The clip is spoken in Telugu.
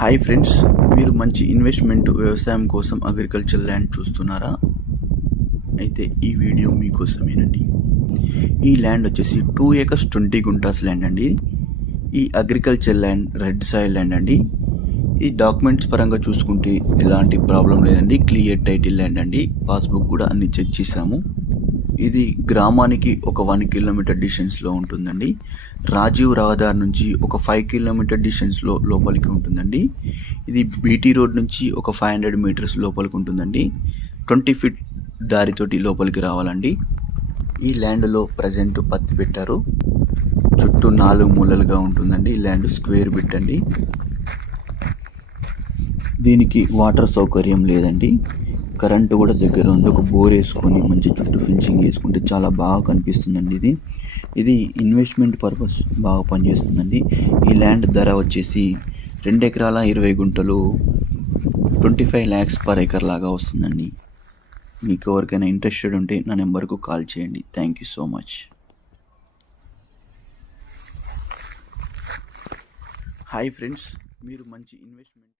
హాయ్ ఫ్రెండ్స్, మీరు మంచి ఇన్వెస్ట్మెంట్ వ్యవసాయం కోసం అగ్రికల్చర్ ల్యాండ్ చూస్తున్నారా? అయితే ఈ వీడియో మీకోసమేనండి. ఈ ల్యాండ్ వచ్చేసి 2 acres 20 గుంటాస్ ల్యాండ్ అండి. ఈ agriculture land red soil land అండి. ఈ డాక్యుమెంట్స్ పరంగా చూసుకుంటే ఎలాంటి ప్రాబ్లం లేదండి. క్లియర్ టైటిల్ ల్యాండ్ అండి. పాస్బుక్ కూడా అన్ని చెక్ చేసాము. ఇది గ్రామానికి ఒక 1 కిలోమీటర్ డిస్టెన్స్లో ఉంటుందండి. రాజీవ్ రహదారి నుంచి ఒక 5 కిలోమీటర్ డిస్టెన్స్లో లోపలికి ఉంటుందండి. ఇది బీటీ రోడ్ నుంచి ఒక 500 మీటర్స్ లోపలికి ఉంటుందండి. 20 ఫీట్ దారితోటి లోపలికి రావాలండి. ఈ ల్యాండ్లో ప్రజెంట్ పత్తి పెట్టారు. చుట్టూ 4 మూలలుగా ఉంటుందండి. ఈ ల్యాండ్ స్క్వేర్ బిట్ అండి. దీనికి వాటర్ సౌకర్యం లేదండి. కరెంటు కూడా దగ్గర ఉంది. ఒక బోర్ వేసుకొని మంచి చుట్టూ ఫెన్సింగ్ వేసుకుంటే చాలా బాగా కనిపిస్తుందండి. ఇది ఇన్వెస్ట్మెంట్ పర్పస్ బాగా పనిచేస్తుందండి. ఈ ల్యాండ్ ధర వచ్చేసి 2 ఎకరాల 20 గుంటలు 25 lakhs పర్ ఎకర్ లాగా వస్తుందండి. మీకు ఎవరికైనా ఇంట్రెస్టెడ్ ఉంటే నా నెంబర్కు కాల్ చేయండి. Thank you so much. Hi friends, మీరు మంచి ఇన్వెస్ట్మెంట్